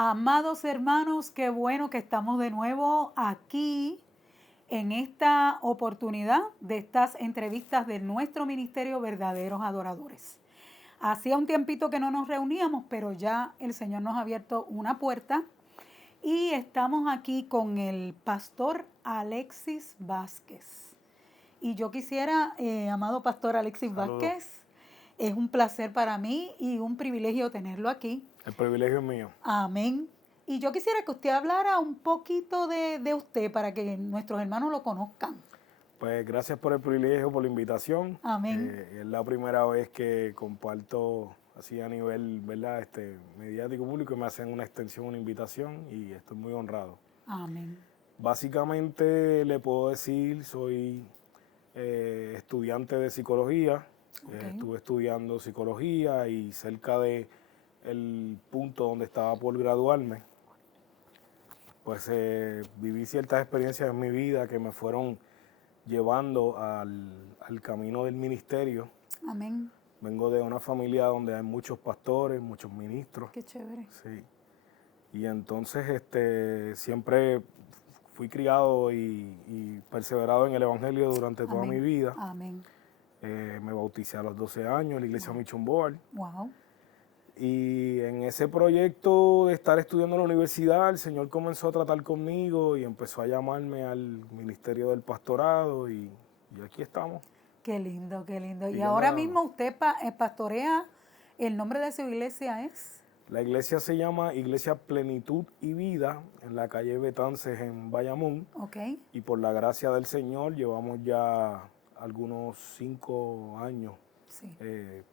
Amados hermanos, qué bueno que estamos de nuevo aquí en esta oportunidad de estas entrevistas de nuestro ministerio Verdaderos Adoradores. Hacía un tiempito que no nos reuníamos, pero ya el Señor nos ha abierto una puerta y estamos aquí con el pastor Alexis Vázquez. Y yo quisiera, amado pastor Alexis Saludos. Vázquez, es un placer para mí y un privilegio tenerlo aquí. El privilegio es mío. Amén. Y yo quisiera que usted hablara un poquito de usted para que nuestros hermanos lo conozcan. Pues gracias por el privilegio, por la invitación. Amén. Es la primera vez que comparto así a nivel, ¿verdad? Mediático público y me hacen una extensión, una invitación y estoy muy honrado. Amén. Básicamente le puedo decir, soy estudiante de psicología. Okay. Estuve estudiando psicología y cerca de el punto donde estaba por graduarme, pues viví ciertas experiencias en mi vida que me fueron llevando al camino del ministerio. Amén. Vengo de una familia donde hay muchos pastores, muchos ministros. Qué chévere. Sí. Y entonces siempre fui criado y perseverado en el Evangelio durante toda mi vida. Amén. Me bauticé a los 12 años en la iglesia Mission Board. Wow. Y en ese proyecto de estar estudiando en la universidad, el Señor comenzó a tratar conmigo y empezó a llamarme al ministerio del pastorado y aquí estamos. Qué lindo, qué lindo. Y yo ahora mismo usted pastorea, el nombre de su iglesia es... La iglesia se llama Iglesia Plenitud y Vida en la calle Betances en Bayamón. Okay. Y por la gracia del Señor llevamos ya algunos 5 años Sí.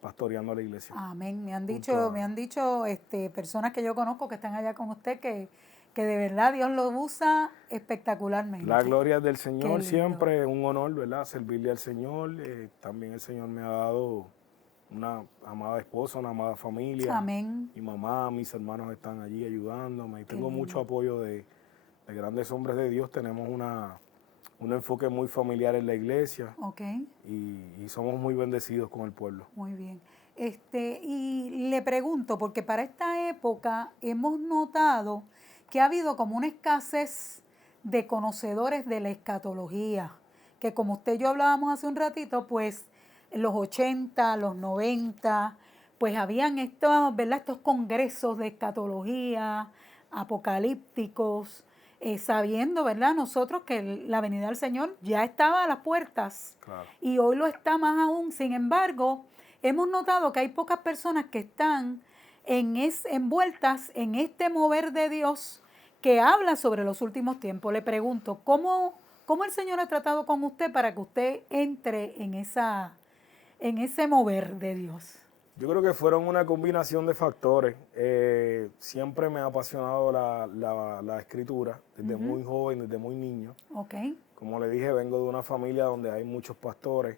pastoreando la iglesia. Amén. Me han dicho personas que yo conozco que están allá con usted que de verdad Dios lo usa espectacularmente. La gloria del Señor siempre, es un honor, ¿verdad? Servirle al Señor. También el Señor me ha dado una amada esposa, una amada familia. Amén. Mi mamá, mis hermanos están allí ayudándome. Y tengo mucho apoyo de grandes hombres de Dios. Tenemos un enfoque muy familiar en la iglesia. Okay. Y somos muy bendecidos con el pueblo. Muy bien. Y le pregunto, porque para esta época hemos notado que ha habido como una escasez de conocedores de la escatología, que como usted y yo hablábamos hace un ratito, pues en los 80, los 90, pues habían estos, ¿verdad? Estos congresos de escatología, apocalípticos, sabiendo, ¿verdad? Nosotros que la venida del Señor ya estaba a las puertas. Claro. Y hoy lo está más aún. Sin embargo, hemos notado que hay pocas personas que están envueltas en este mover de Dios que habla sobre los últimos tiempos. Le pregunto, ¿cómo el Señor ha tratado con usted para que usted entre en ese mover de Dios? Yo creo que fueron una combinación de factores. Siempre me ha apasionado la escritura, desde muy joven, desde muy niño. Okay. Como le dije, vengo de una familia donde hay muchos pastores.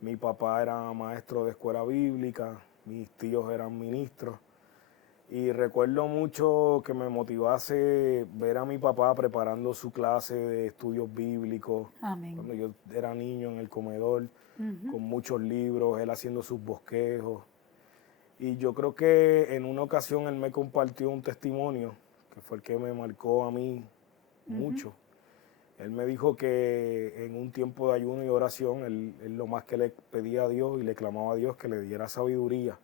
Mi papá era maestro de escuela bíblica, mis tíos eran ministros. Y recuerdo mucho que me motivase ver a mi papá preparando su clase de estudios bíblicos. Amén. Cuando yo era niño en el comedor, con muchos libros, él haciendo sus bosquejos. Y yo creo que en una ocasión él me compartió un testimonio, que fue el que me marcó a mí mucho. Él me dijo que en un tiempo de ayuno y oración, él lo más que le pedía a Dios y le clamaba a Dios que le diera sabiduría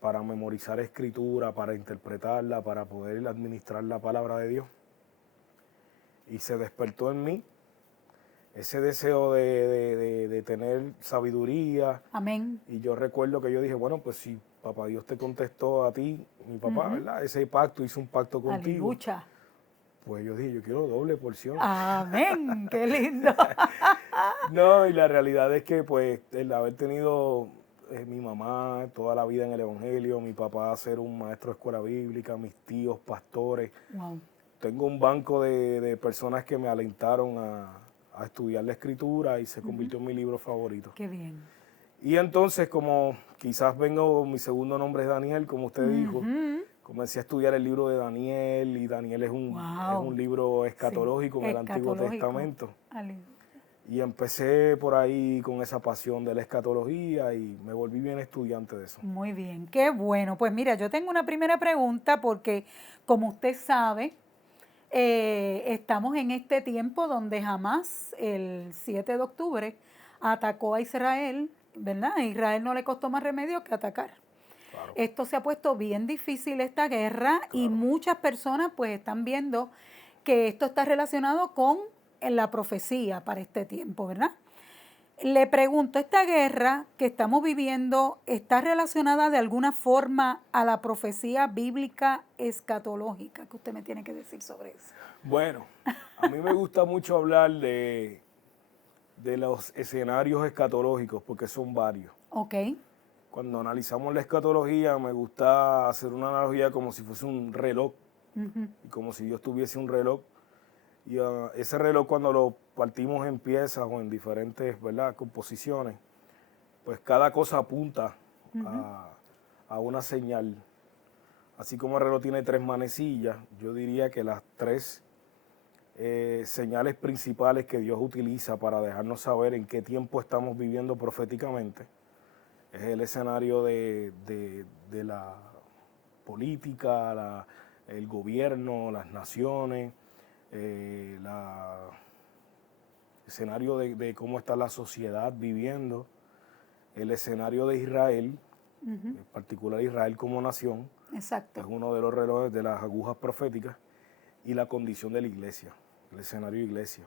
para memorizar escritura, para interpretarla, para poder administrar la palabra de Dios. Y se despertó en mí ese deseo de tener sabiduría. Amén. Y yo recuerdo que yo dije, bueno, pues si papá Dios te contestó a ti, mi papá, ¿verdad? Ese pacto, hizo un pacto contigo. Aleluya. Pues yo dije, yo quiero doble porción. Amén, qué lindo. No, y la realidad es que pues el haber tenido mi mamá toda la vida en el Evangelio, mi papá ser un maestro de escuela bíblica, mis tíos pastores. Wow. Tengo un banco de personas que me alentaron a estudiar la escritura y se convirtió en mi libro favorito. Qué bien. Y entonces, como quizás mi segundo nombre es Daniel, como usted dijo, comencé a estudiar el libro de Daniel, y Daniel es un libro escatológico en el Antiguo Testamento. Aleluya. Y empecé por ahí con esa pasión de la escatología y me volví bien estudiante de eso. Muy bien, qué bueno. Pues mira, yo tengo una primera pregunta porque, como usted sabe, estamos en este tiempo donde Hamás, el 7 de octubre, atacó a Israel, ¿verdad? A Israel no le costó más remedio que atacar. Claro, Esto se ha puesto bien difícil, esta guerra, y claro. muchas personas pues están viendo que esto está relacionado con la profecía para este tiempo, ¿verdad? Le pregunto, ¿esta guerra que estamos viviendo está relacionada de alguna forma a la profecía bíblica escatológica? ¿Qué usted me tiene que decir sobre eso? Bueno, a mí me gusta mucho hablar de los escenarios escatológicos porque son varios. Ok. Cuando analizamos la escatología me gusta hacer una analogía como si fuese un reloj y como si Dios tuviese un reloj. Y ese reloj cuando lo partimos en piezas o en diferentes, ¿verdad?, composiciones, pues cada cosa apunta a una señal. Así como el reloj tiene 3 manecillas, yo diría que las 3 señales principales que Dios utiliza para dejarnos saber en qué tiempo estamos viviendo proféticamente es el escenario de la política, el gobierno, las naciones, el escenario de cómo está la sociedad viviendo, el escenario de Israel, en particular Israel como nación, Exacto. es uno de los relojes de las agujas proféticas, y la condición de la iglesia, el escenario de iglesia.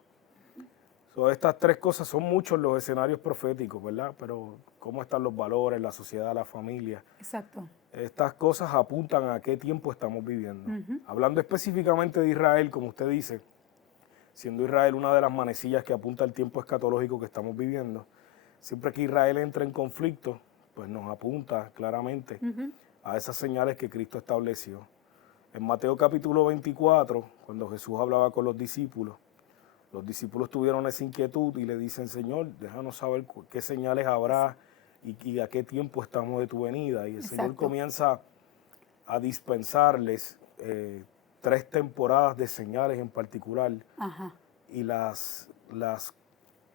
Estas 3 cosas son muchos los escenarios proféticos, ¿verdad? Pero cómo están los valores, la sociedad, la familia. Exacto. Estas cosas apuntan a qué tiempo estamos viviendo. Hablando específicamente de Israel, como usted dice, siendo Israel una de las manecillas que apunta al tiempo escatológico que estamos viviendo, siempre que Israel entra en conflicto, pues nos apunta claramente a esas señales que Cristo estableció. En Mateo capítulo 24, cuando Jesús hablaba con los discípulos tuvieron esa inquietud y le dicen, Señor, déjanos saber qué señales habrá y a qué tiempo estamos de tu venida. Y el Señor comienza a dispensarles 3 temporadas de señales en particular y las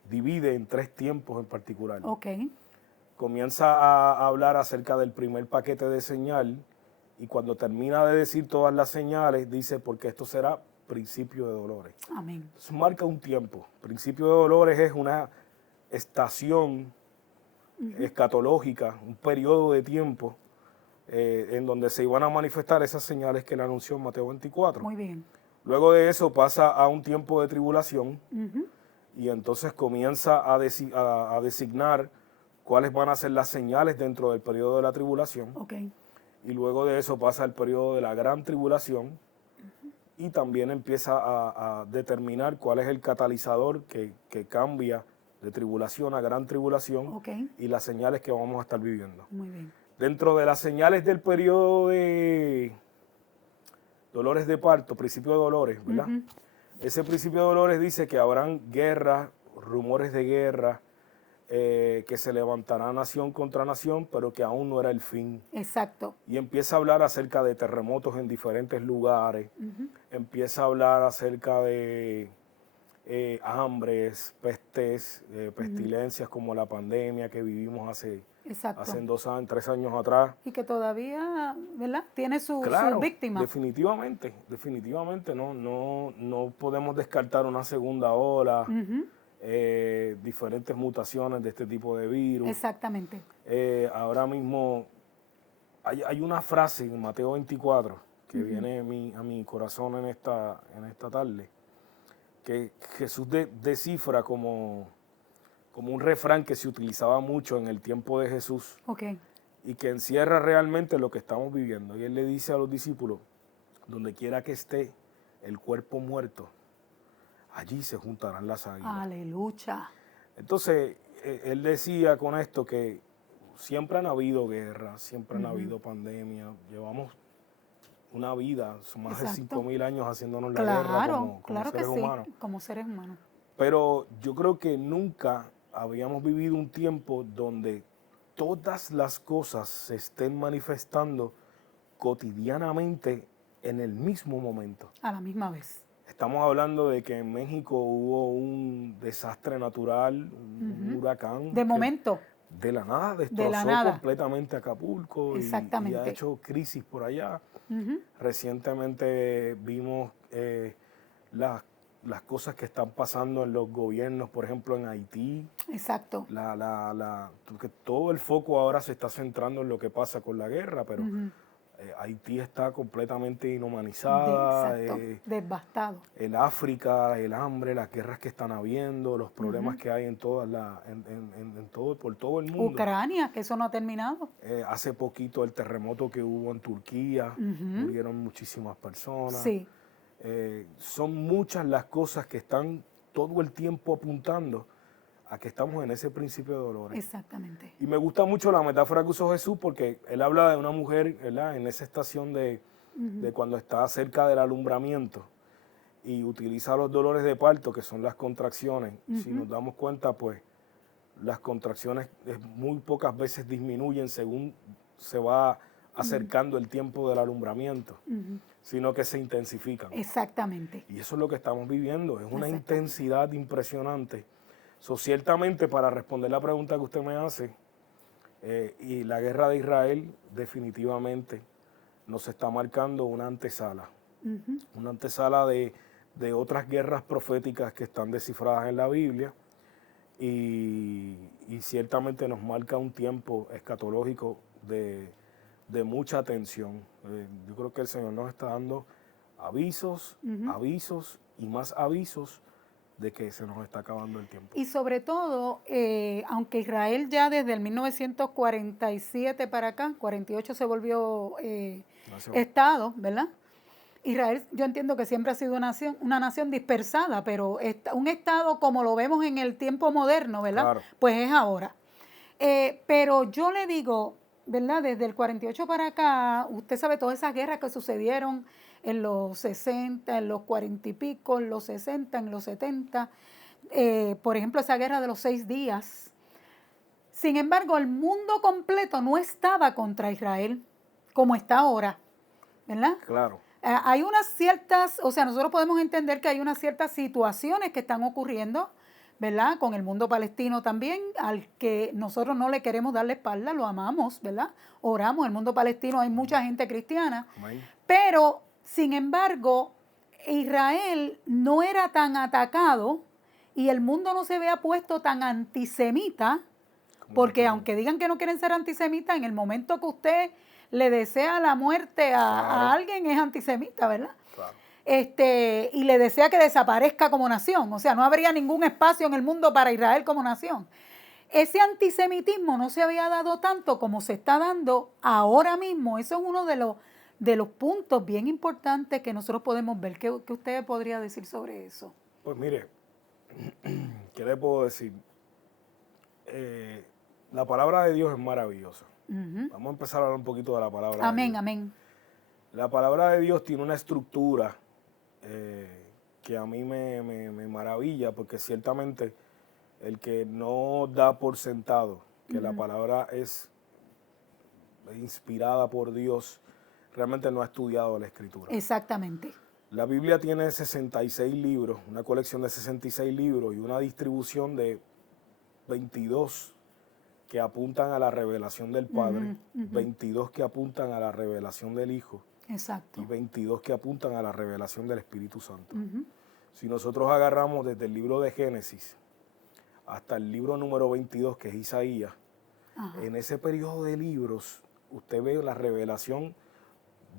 divide en 3 tiempos en particular. Ok. Comienza a hablar acerca del primer paquete de señal y cuando termina de decir todas las señales, dice, porque esto será principio de dolores. Amén. Entonces marca un tiempo. Principio de dolores es una estación escatológica, un periodo de tiempo en donde se iban a manifestar esas señales que le anunció en Mateo 24. Muy bien. Luego de eso pasa a un tiempo de tribulación y entonces comienza a designar cuáles van a ser las señales dentro del periodo de la tribulación. Ok. Y luego de eso pasa el periodo de la gran tribulación y también empieza a determinar cuál es el catalizador que cambia de tribulación a gran tribulación y las señales que vamos a estar viviendo. Muy bien. Dentro de las señales del periodo de dolores de parto, principio de dolores, ¿verdad? Ese principio de dolores dice que habrán guerras, rumores de guerra, que se levantará nación contra nación, pero que aún no era el fin. Exacto. Y empieza a hablar acerca de terremotos en diferentes lugares, empieza a hablar acerca de hambres, pestes, pestilencias como la pandemia que vivimos hace 2 años, 3 años atrás. Y que todavía, ¿verdad?, tiene sus víctimas. Definitivamente no podemos descartar una segunda ola, diferentes mutaciones de este tipo de virus. Exactamente. Ahora mismo hay una frase en Mateo 24 que viene a mi corazón en esta tarde, que Jesús descifra como un refrán que se utilizaba mucho en el tiempo de Jesús y que encierra realmente lo que estamos viviendo. Y él le dice a los discípulos, donde quiera que esté el cuerpo muerto, allí se juntarán las águilas. Aleluya. Entonces, él decía con esto que siempre han habido guerras, siempre han habido pandemias, llevamos una vida, son más de 5.000 años haciéndonos la guerra como seres humanos. Como seres humanos. Pero yo creo que nunca habíamos vivido un tiempo donde todas las cosas se estén manifestando cotidianamente en el mismo momento. A la misma vez. Estamos hablando de que en México hubo un desastre natural, un huracán. De momento. De la nada, De destrozó la nada. completamente Acapulco y ha Exactamente. hecho crisis por allá. Recientemente vimos las cosas que están pasando en los gobiernos, por ejemplo en Haití. Exacto. Porque todo el foco ahora se está centrando en lo que pasa con la guerra, pero Haití está completamente inhumanizada. Exacto. Devastado. El África, el hambre, las guerras que están habiendo, los problemas que hay en por todo el mundo. Ucrania, que eso no ha terminado. Hace poquito el terremoto que hubo en Turquía, murieron muchísimas personas. Sí. Son muchas las cosas que están todo el tiempo apuntando a que estamos en ese principio de dolores. Exactamente. Y me gusta mucho la metáfora que usó Jesús porque él habla de una mujer, ¿verdad?, en esa estación de cuando está cerca del alumbramiento y utiliza los dolores de parto, que son las contracciones. Si nos damos cuenta, pues las contracciones muy pocas veces disminuyen según se va acercando el tiempo del alumbramiento, sino que se intensifican. Exactamente. Y eso es lo que estamos viviendo, es una intensidad impresionante. Ciertamente, para responder la pregunta que usted me hace, y la guerra de Israel definitivamente nos está marcando una antesala. Una antesala de otras guerras proféticas que están descifradas en la Biblia y ciertamente nos marca un tiempo escatológico de mucha tensión. Yo creo que el Señor nos está dando avisos, avisos y más avisos de que se nos está acabando el tiempo. Y sobre todo, aunque Israel ya desde el 1947 para acá, 48 se volvió Estado, ¿verdad? Israel, yo entiendo que siempre ha sido una nación dispersada, pero un Estado como lo vemos en el tiempo moderno, ¿verdad? Claro. Pues es ahora. Pero yo le digo, ¿verdad? Desde el 48 para acá, usted sabe todas esas guerras que sucedieron en los 60, en los 40 y pico, en los 60, en los 70. Por ejemplo, esa guerra de los 6 días. Sin embargo, el mundo completo no estaba contra Israel como está ahora, ¿verdad? Claro. Hay unas ciertas, o sea, nosotros podemos entender que hay unas ciertas situaciones que están ocurriendo, ¿verdad? Con el mundo palestino también, al que nosotros no le queremos dar la espalda, lo amamos, ¿verdad? Oramos, en el mundo palestino hay mucha gente cristiana, pero, sin embargo, Israel no era tan atacado y el mundo no se vea puesto tan antisemita, porque aunque digan que no quieren ser antisemitas, en el momento que usted le desea la muerte a alguien es antisemita, ¿verdad? Claro. Y le desea que desaparezca como nación, o sea, no habría ningún espacio en el mundo para Israel como nación. Ese antisemitismo no se había dado tanto como se está dando ahora mismo. Eso es uno de los puntos bien importantes que nosotros podemos ver. ¿Qué usted podría decir sobre eso? Pues mire, ¿qué le puedo decir? La palabra de Dios es maravillosa. Vamos a empezar a hablar un poquito de la palabra de Dios. Amén, amén. La palabra de Dios tiene una estructura que a mí me maravilla, porque ciertamente el que no da por sentado que la palabra es inspirada por Dios, realmente no ha estudiado la Escritura. Exactamente. La Biblia tiene 66 libros, una colección de 66 libros y una distribución de 22 que apuntan a la revelación del Padre, 22 que apuntan a la revelación del Hijo. Exacto. Y 22 que apuntan a la revelación del Espíritu Santo. Si nosotros agarramos desde el libro de Génesis hasta el libro número 22, que es Isaías, en ese periodo de libros usted ve la revelación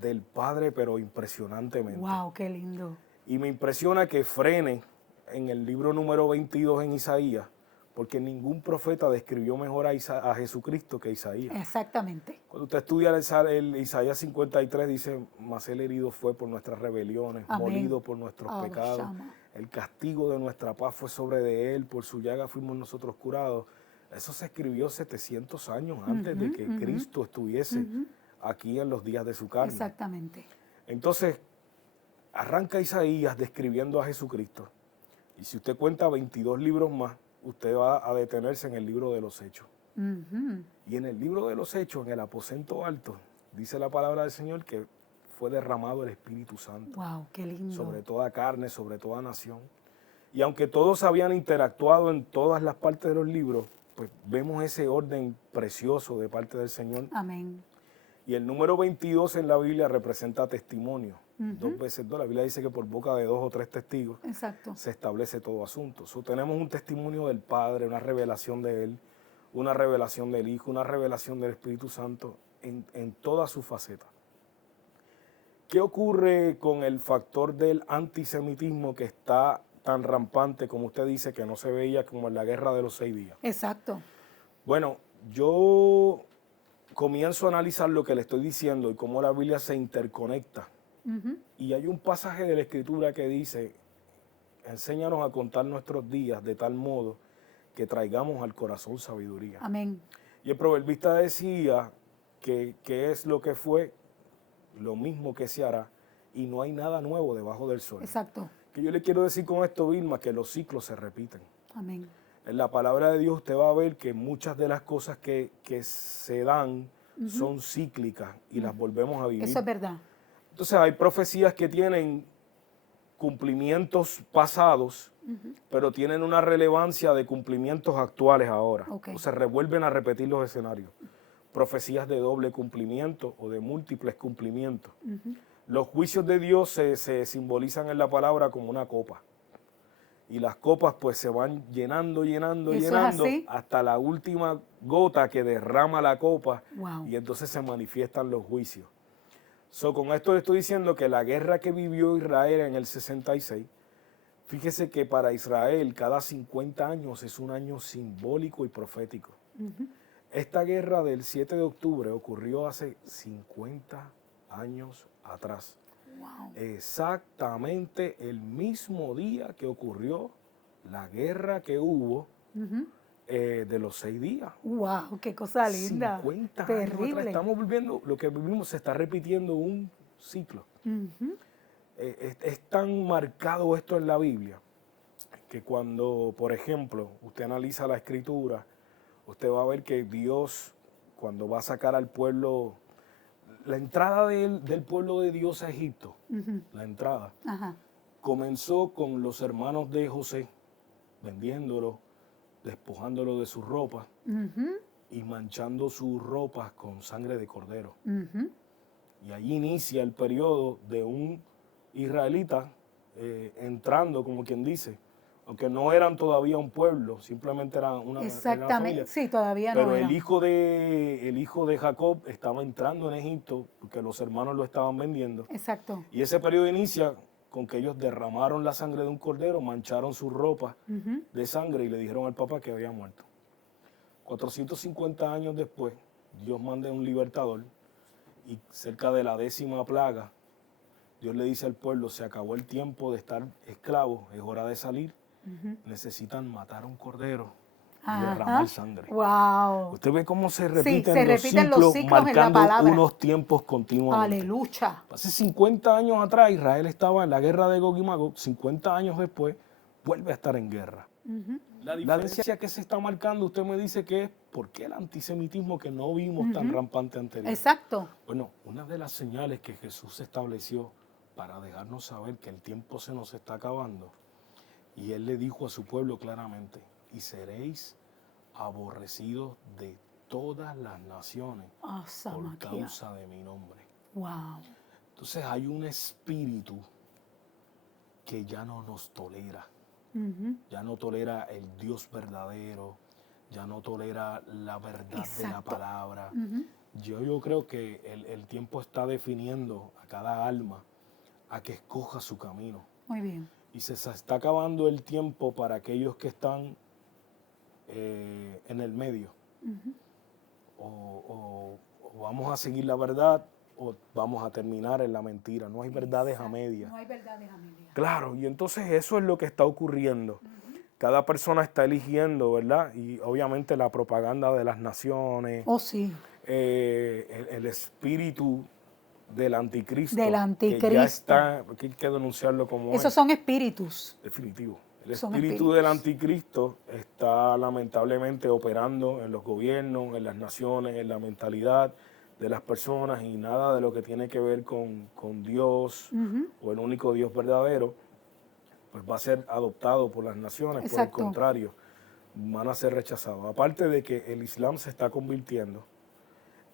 del Padre, pero impresionantemente. ¡Wow, qué lindo! Y me impresiona que frene en el libro número 22 en Isaías, porque ningún profeta describió mejor a Jesucristo que Isaías. Exactamente. Cuando usted estudia el Isaías 53, dice, mas él herido fue por nuestras rebeliones, molido por nuestros pecados. El castigo de nuestra paz fue sobre de él, por su llaga fuimos nosotros curados. Eso se escribió 700 años antes de que Cristo estuviese aquí en los días de su carne. Exactamente. Entonces, arranca Isaías describiendo a Jesucristo. Y si usted cuenta 22 libros más, usted va a detenerse en el libro de los Hechos. Y en el libro de los Hechos, en el aposento alto, dice la palabra del Señor que fue derramado el Espíritu Santo. Wow, qué lindo. Sobre toda carne, sobre toda nación. Y aunque todos habían interactuado en todas las partes de los libros, pues vemos ese orden precioso de parte del Señor. Amén. Y el número 22 en la Biblia representa testimonio. 2 veces 2. La Biblia dice que por boca de 2 o 3 testigos Exacto. se establece todo asunto. Tenemos un testimonio del Padre, una revelación de Él, una revelación del Hijo, una revelación del Espíritu Santo en toda su faceta. ¿Qué ocurre con el factor del antisemitismo que está tan rampante, como usted dice, que no se veía como en la Guerra de los 6 días? Exacto. Bueno, yo comienzo a analizar lo que le estoy diciendo y cómo la Biblia se interconecta. Y hay un pasaje de la Escritura que dice, enséñanos a contar nuestros días de tal modo que traigamos al corazón sabiduría. Amén. Y el proverbista decía que es lo que fue, lo mismo que se hará, y no hay nada nuevo debajo del sol. Exacto. Que yo le quiero decir con esto, Vilma, que los ciclos se repiten. Amén. En la palabra de Dios usted va a ver que muchas de las cosas que se dan son cíclicas y las volvemos a vivir. Eso es verdad. Entonces hay profecías que tienen cumplimientos pasados, pero tienen una relevancia de cumplimientos actuales ahora. Okay. O se revuelven a repetir los escenarios. Profecías de doble cumplimiento o de múltiples cumplimientos. Los juicios de Dios se simbolizan en la palabra como una copa. Y las copas pues se van llenando, llenando, ¿Eso llenando, es así? hasta la última gota que derrama la copa. Wow. Y entonces se manifiestan los juicios. Con esto le estoy diciendo que la guerra que vivió Israel en el 66, fíjese que para Israel cada 50 años es un año simbólico y profético. Esta guerra del 7 de octubre ocurrió hace 50 años atrás. Wow. Exactamente el mismo día que ocurrió la guerra que hubo de los 6 días. Wow, qué cosa linda. 50 Terrible. años atrás. Estamos viviendo, lo que vivimos se está repitiendo un ciclo. Es tan marcado esto en la Biblia que cuando, por ejemplo, usted analiza la Escritura, usted va a ver que Dios, cuando va a sacar al pueblo, la entrada del pueblo de Dios a Egipto, la entrada, comenzó con los hermanos de José, vendiéndolo, despojándolo de sus ropas y manchando sus ropas con sangre de cordero. Y allí inicia el periodo de un israelita entrando, como quien dice, aunque no eran todavía un pueblo, simplemente eran una Exactamente, familia. sí, todavía Pero no el era. hijo de Jacob estaba entrando en Egipto porque los hermanos lo estaban vendiendo. Exacto. Y ese periodo inicia con que ellos derramaron la sangre de un cordero, mancharon sus ropas de sangre y le dijeron al papá que había muerto. 450 años después, Dios manda un libertador y cerca de la 10ª plaga, Dios le dice al pueblo, se acabó el tiempo de estar esclavos, es hora de salir, necesitan matar a un cordero y derramar sangre. Wow. Usted ve cómo se repiten, se repiten los ciclos en la marcando palabra. unos tiempos continuamente. Aleluya. Hace 50 años atrás Israel estaba en la guerra de Gog y Magog, 50 años después vuelve a estar en guerra. La diferencia que se está marcando, usted me dice que es ¿por qué el antisemitismo que no vimos tan rampante anterior? Exacto. Bueno, una de las señales que Jesús estableció para dejarnos saber que el tiempo se nos está acabando, y Él le dijo a su pueblo claramente, y seréis aborrecidos de todas las naciones por causa de mi nombre. Wow. Entonces hay un espíritu que ya no nos tolera. Ya no tolera el Dios verdadero, ya no tolera la verdad de la palabra. Yo creo que el tiempo está definiendo a cada alma a que escoja su camino. Muy bien. Y se está acabando el tiempo para aquellos que están en el medio. O vamos a seguir la verdad o vamos a terminar en la mentira. No hay verdades a medias. No hay verdades a medias. Claro, y entonces eso es lo que está ocurriendo. Cada persona está eligiendo, ¿verdad? Y obviamente la propaganda de las naciones. Oh, sí. El espíritu del anticristo. Del anticristo. Que ya está, que hay que denunciarlo como Esos son espíritus. Definitivo. El espíritu del anticristo está lamentablemente operando en los gobiernos, en las naciones, en la mentalidad de las personas y nada de lo que tiene que ver con Dios o el único Dios verdadero, pues va a ser adoptado por las naciones. Por el Exacto. contrario, van a ser rechazados. Aparte de que el Islam se está convirtiendo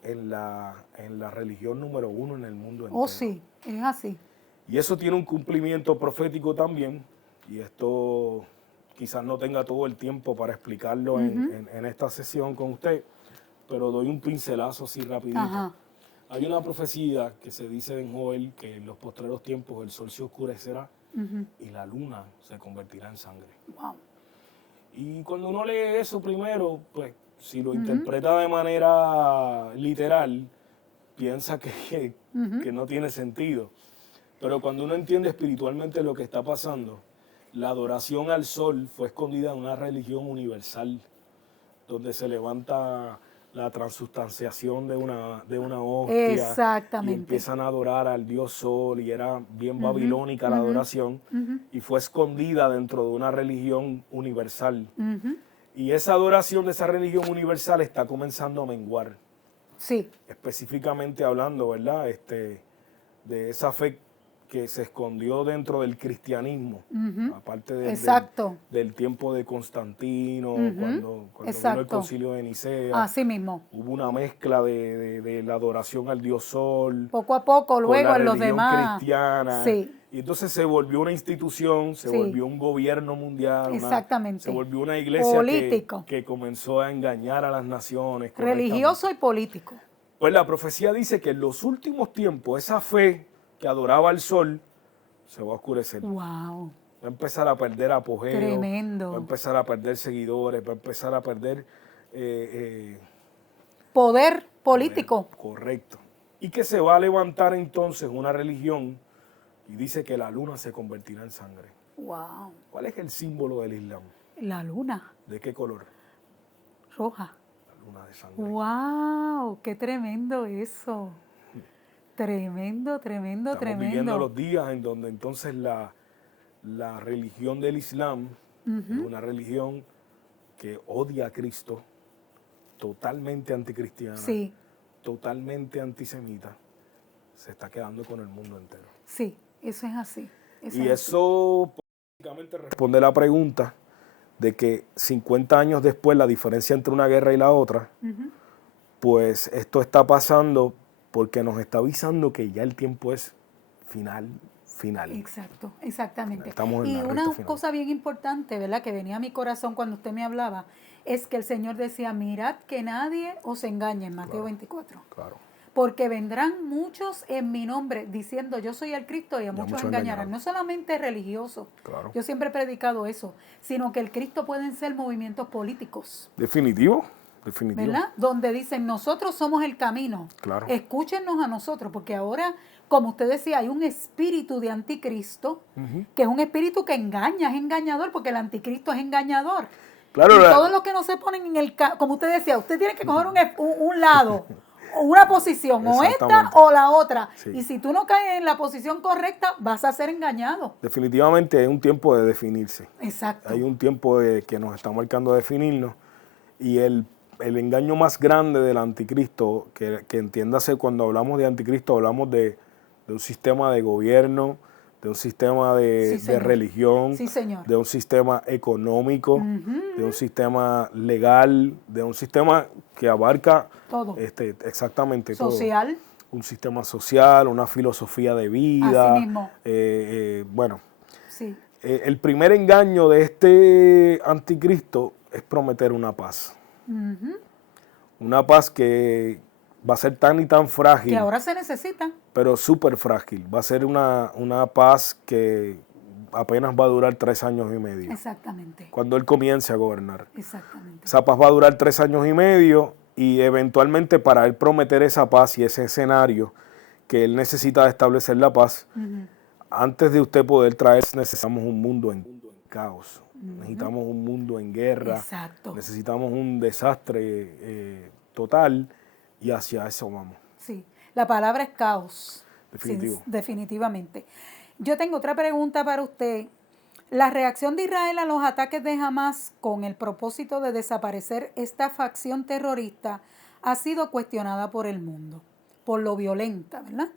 en la religión número 1 en el mundo entero. Oh, sí, es así. Y eso tiene un cumplimiento profético también, y esto quizás no tenga todo el tiempo para explicarlo en esta sesión con usted, pero doy un pincelazo así rapidito. Ajá. Hay una profecía que se dice en Joel que en los postreros tiempos el sol se oscurecerá y la luna se convertirá en sangre. Wow. Y cuando uno lee eso primero, pues si lo interpreta de manera literal, piensa que no tiene sentido. Pero cuando uno entiende espiritualmente lo que está pasando, la adoración al sol fue escondida en una religión universal, donde se levanta la transustanciación de una hostia. Exactamente. Y empiezan a adorar al dios sol, y era bien babilónica la adoración, y fue escondida dentro de una religión universal. Y esa adoración de esa religión universal está comenzando a menguar. Sí. Específicamente hablando, ¿verdad? De esa fe que se escondió dentro del cristianismo, aparte del tiempo de Constantino, cuando vino el concilio de Nicea. Así mismo. Hubo una mezcla de la adoración al dios sol. Poco a poco, luego en los demás. Con la religión cristiana. Sí. Y entonces se volvió una institución, se volvió un gobierno mundial. Exactamente. Se volvió una iglesia que comenzó a engañar a las naciones. Religioso y político. Pues la profecía dice que en los últimos tiempos esa fe que adoraba al sol se va a oscurecer. Wow. Va a empezar a perder apogeo. Tremendo. Va a empezar a perder seguidores, va a empezar a perder poder político. Correcto. Y que se va a levantar entonces una religión y dice que la luna se convertirá en sangre. Wow. ¿Cuál es el símbolo del Islam? La luna. ¿De qué color? Roja. La luna de sangre. Wow, qué tremendo eso. Tremendo. Estamos viviendo los días en donde entonces la religión del Islam es una religión que odia a Cristo, totalmente anticristiana, totalmente antisemita, se está quedando con el mundo entero. Sí, eso es así. Eso prácticamente responde a la pregunta de que 50 años después la diferencia entre una guerra y la otra, pues esto está pasando porque nos está avisando que ya el tiempo es final. Exacto, exactamente. Estamos en y la recta una final. Cosa bien importante, ¿verdad?, que venía a mi corazón cuando usted me hablaba, es que el Señor decía, mirad que nadie os engañe, en Mateo 24. Claro. Porque vendrán muchos en mi nombre diciendo yo soy el Cristo y a muchos engañarán. No solamente religiosos, yo siempre he predicado eso, sino que el Cristo pueden ser movimientos políticos. Definitivo. ¿Verdad? Donde dicen nosotros somos el camino. Claro. Escúchenos a nosotros, porque ahora, como usted decía, hay un espíritu de anticristo, que es un espíritu que engaña, es engañador, porque el anticristo es engañador. Claro, y todos los que no se ponen en el como usted decía, usted tiene que coger un lado, una posición, o esta o la otra. Sí. Y si tú no caes en la posición correcta, vas a ser engañado. Definitivamente hay un tiempo de definirse. Exacto. Hay un tiempo que nos está marcando definirnos. Y el engaño más grande del anticristo, que entiéndase, cuando hablamos de anticristo, hablamos de un sistema de gobierno, de un sistema de religión, de un sistema económico, de un sistema legal, de un sistema que abarca todo. Exactamente social. Todo. Un sistema social, una filosofía de vida. Así mismo. Bueno, sí. El primer engaño de este anticristo es prometer una paz. Una paz que va a ser tan y tan frágil. Que ahora se necesita. Pero súper frágil. Va a ser una paz que apenas va a durar 3 años y medio. Exactamente. Cuando él comience a gobernar. Exactamente. Esa paz va a durar 3 años y medio y eventualmente para él prometer esa paz y ese escenario que él necesita de establecer la paz, antes de usted poder traer, necesitamos un mundo en caos. Necesitamos un mundo en guerra. Exacto. Necesitamos un desastre total y hacia eso vamos. Sí, la palabra es caos. Definitivo. Sí, definitivamente. Yo tengo otra pregunta para usted. La reacción de Israel a los ataques de Hamás con el propósito de desaparecer esta facción terrorista ha sido cuestionada por el mundo. por lo violenta, ¿verdad?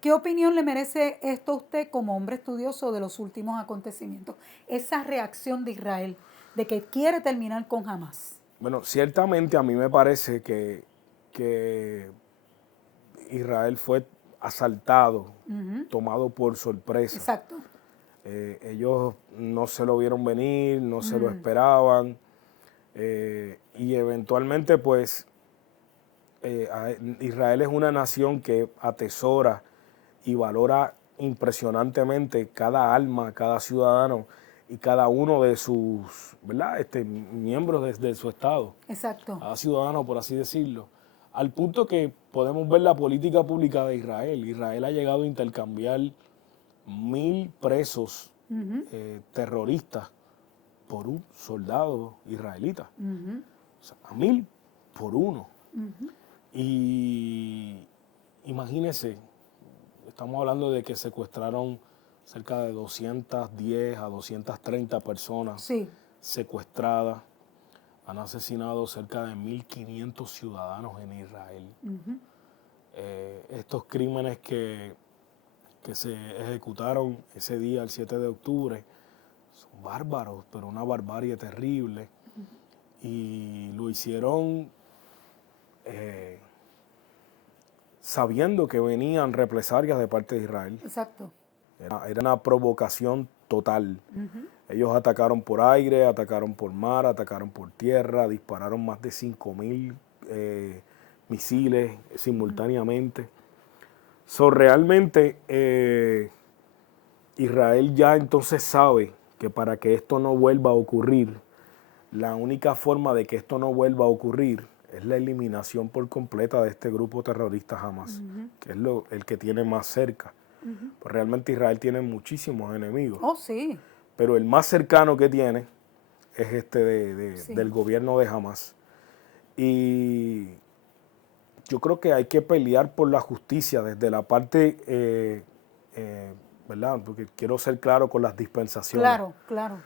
¿Qué opinión le merece esto a usted como hombre estudioso de los últimos acontecimientos? Esa reacción de Israel, de que quiere terminar con Hamás. Bueno, ciertamente a mí me parece que Israel fue asaltado, tomado por sorpresa. Exacto. Ellos no se lo vieron venir, no se lo esperaban, y eventualmente pues Israel es una nación que atesora y valora impresionantemente cada alma, cada ciudadano y cada uno de sus, ¿verdad? Miembros de su estado. Exacto. Cada ciudadano, por así decirlo. Al punto que podemos ver la política pública de Israel. Israel ha llegado a intercambiar 1,000 presos terroristas por un soldado israelita. O sea, a 1,000 por uno. Y imagínense, estamos hablando de que secuestraron cerca de 210 a 230 personas secuestradas. Han asesinado cerca de 1,500 ciudadanos en Israel. Estos crímenes que se ejecutaron ese día, el 7 de octubre, son bárbaros, pero una barbarie terrible. Y lo hicieron sabiendo que venían represalias de parte de Israel. Exacto. Era una provocación total. Ellos atacaron por aire, atacaron por mar, atacaron por tierra, dispararon más de 5,000 misiles simultáneamente. Realmente Israel ya entonces sabe que para que esto no vuelva a ocurrir, la única forma de que esto no vuelva a ocurrir es la eliminación por completa de este grupo terrorista Hamás, que es el que tiene más cerca. Pues realmente Israel tiene muchísimos enemigos. Oh, sí. Pero el más cercano que tiene es del gobierno de Hamás. Y yo creo que hay que pelear por la justicia desde la parte, ¿verdad? Porque quiero ser claro con las dispensaciones. Claro, claro.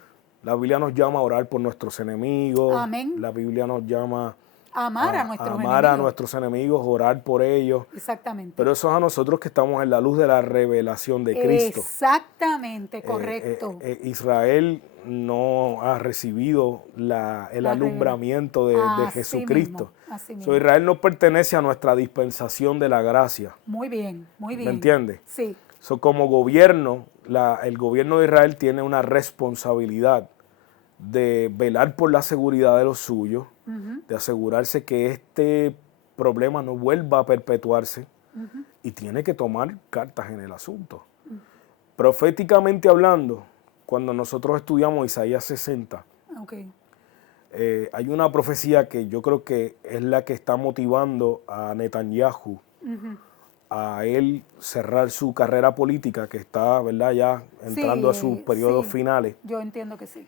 La Biblia nos llama a orar por nuestros enemigos. Amén. La Biblia nos llama amar a nuestros enemigos, orar por ellos. Exactamente. Pero eso es a nosotros que estamos en la luz de la revelación de Cristo. Exactamente, correcto. Israel no ha recibido el alumbramiento de Jesucristo. Así mismo. Israel no pertenece a nuestra dispensación de la gracia. Muy bien, muy bien. ¿Me entiendes? Sí. Como gobierno, el gobierno de Israel tiene una responsabilidad de velar por la seguridad de los suyos, de asegurarse que este problema no vuelva a perpetuarse y tiene que tomar cartas en el asunto. Proféticamente hablando, cuando nosotros estudiamos Isaías 60, hay una profecía que yo creo que es la que está motivando a Netanyahu a él cerrar su carrera política, que está, ¿verdad?, ya entrando a sus periodos finales. Yo entiendo que sí.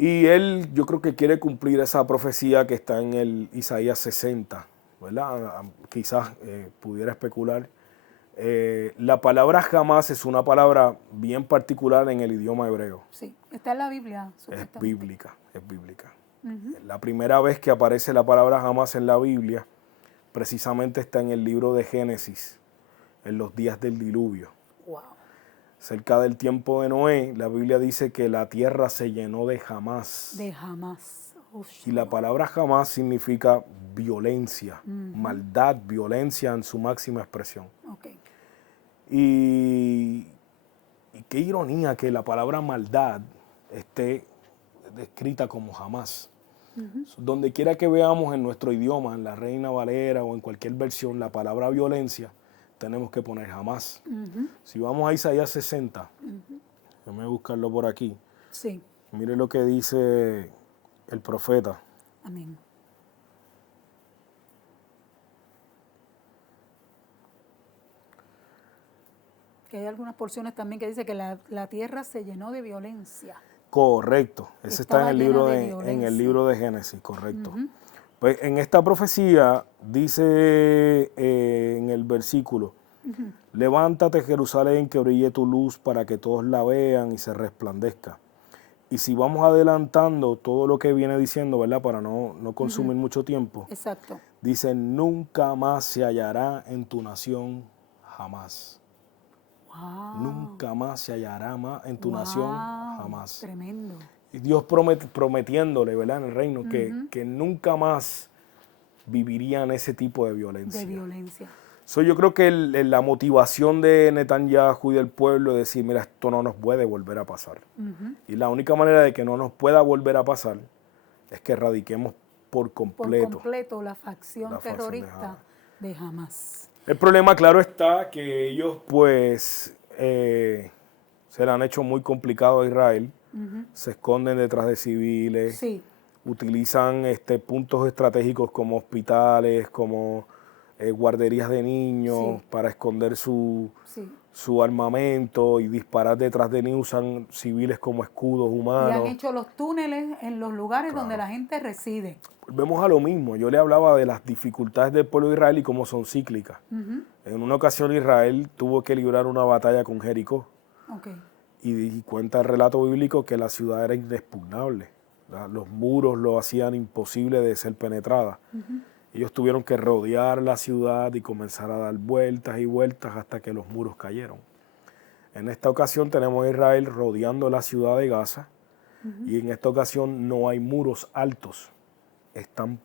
Y él, yo creo que quiere cumplir esa profecía que está en el Isaías 60, ¿verdad? Quizás pudiera especular. La palabra jamás es una palabra bien particular en el idioma hebreo. Sí, está en la Biblia. Es bíblica, es bíblica. La primera vez que aparece la palabra jamás en la Biblia, precisamente está en el libro de Génesis, en los días del diluvio. Wow. Cerca del tiempo de Noé, la Biblia dice que la tierra se llenó de jamás. De jamás. Y la palabra jamás significa violencia, maldad, violencia en su máxima expresión. Y qué ironía que la palabra maldad esté descrita como jamás. Donde quiera que veamos en nuestro idioma, en la Reina Valera o en cualquier versión, la palabra violencia, tenemos que poner jamás. Si vamos a Isaías 60, déjame buscarlo por aquí. Sí. Mire lo que dice el profeta. Amén. Que hay algunas porciones también que dice que la tierra se llenó de violencia. Correcto. Ese está en el libro de Génesis, correcto. Pues en esta profecía dice en el versículo, levántate Jerusalén, que brille tu luz para que todos la vean y se resplandezca. Y si vamos adelantando todo lo que viene diciendo, ¿verdad? Para no consumir mucho tiempo. Exacto. dice, nunca más se hallará en tu nación jamás. Wow. Nunca más se hallará más en tu nación jamás. Tremendo. Y Dios prometiéndole, ¿verdad? En el reino, que nunca más vivirían ese tipo de violencia. De violencia. Yo creo que la motivación de Netanyahu y del pueblo es decir, mira, esto no nos puede volver a pasar. Y la única manera de que no nos pueda volver a pasar es que erradiquemos por completo la facción terrorista de Hamas. El problema, claro está, que ellos pues se le han hecho muy complicado a Israel. Se esconden detrás de civiles. Sí. Utilizan puntos estratégicos como hospitales, como guarderías de niños para esconder su armamento y disparar detrás de niños. Usan civiles como escudos humanos. Y han hecho los túneles en los lugares donde la gente reside. Volvemos a lo mismo. Yo le hablaba de las dificultades del pueblo de Israel y cómo son cíclicas. En una ocasión Israel tuvo que librar una batalla con Jericó. Y cuenta el relato bíblico que la ciudad era inexpugnable. Los muros lo hacían imposible de ser penetrada. Ellos tuvieron que rodear la ciudad y comenzar a dar vueltas y vueltas hasta que los muros cayeron. En esta ocasión tenemos a Israel rodeando la ciudad de Gaza y en esta ocasión no hay muros altos, están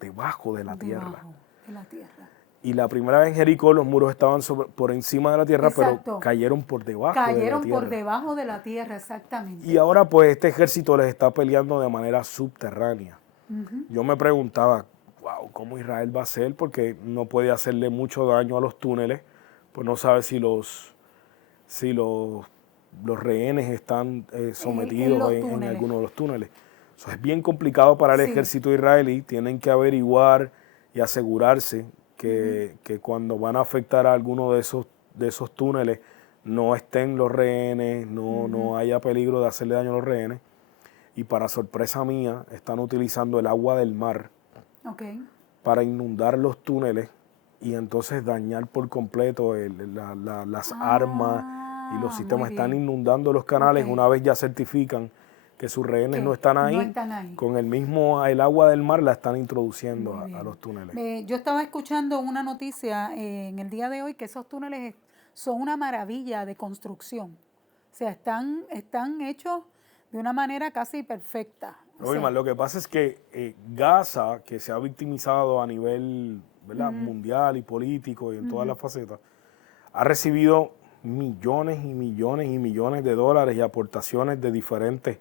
debajo de la tierra. Y la primera vez en Jericó los muros estaban por encima de la tierra, pero cayeron por debajo de la tierra. Cayeron por debajo de la tierra, exactamente. Y ahora pues este ejército les está peleando de manera subterránea. Yo me preguntaba, wow, ¿cómo Israel va a hacer? Porque no puede hacerle mucho daño a los túneles, pues no sabe si los rehenes están sometidos en alguno de los túneles. Eso es bien complicado para el ejército israelí. Tienen que averiguar y asegurarse que cuando van a afectar a alguno de esos túneles no estén los rehenes, no haya peligro de hacerle daño a los rehenes. Y para sorpresa mía, están utilizando el agua del mar para inundar los túneles y entonces dañar por completo las armas y los sistemas. Están inundando los canales una vez ya certifican que sus rehenes no están ahí. Con el agua del mar la están introduciendo a los túneles. Yo estaba escuchando una noticia en el día de hoy que esos túneles son una maravilla de construcción. O sea, están hechos de una manera casi perfecta. Lo que pasa es que Gaza, que se ha victimizado a nivel mundial y político y en todas las facetas, ha recibido millones y millones y millones de dólares y aportaciones de diferentes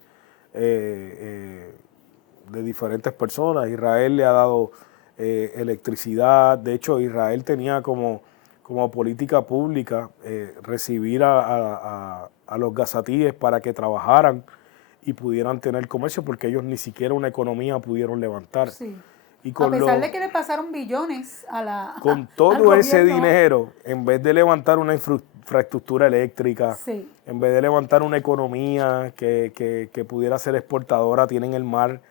personas. Israel le ha dado electricidad. De hecho, Israel tenía como política pública recibir a los gazatíes para que trabajaran y pudieran tener comercio, porque ellos ni siquiera una economía pudieron levantar. Y a pesar de que le pasaron billones con todo ese dinero, en vez de levantar una infraestructura eléctrica, en vez de levantar una economía que pudiera ser exportadora, tienen el mar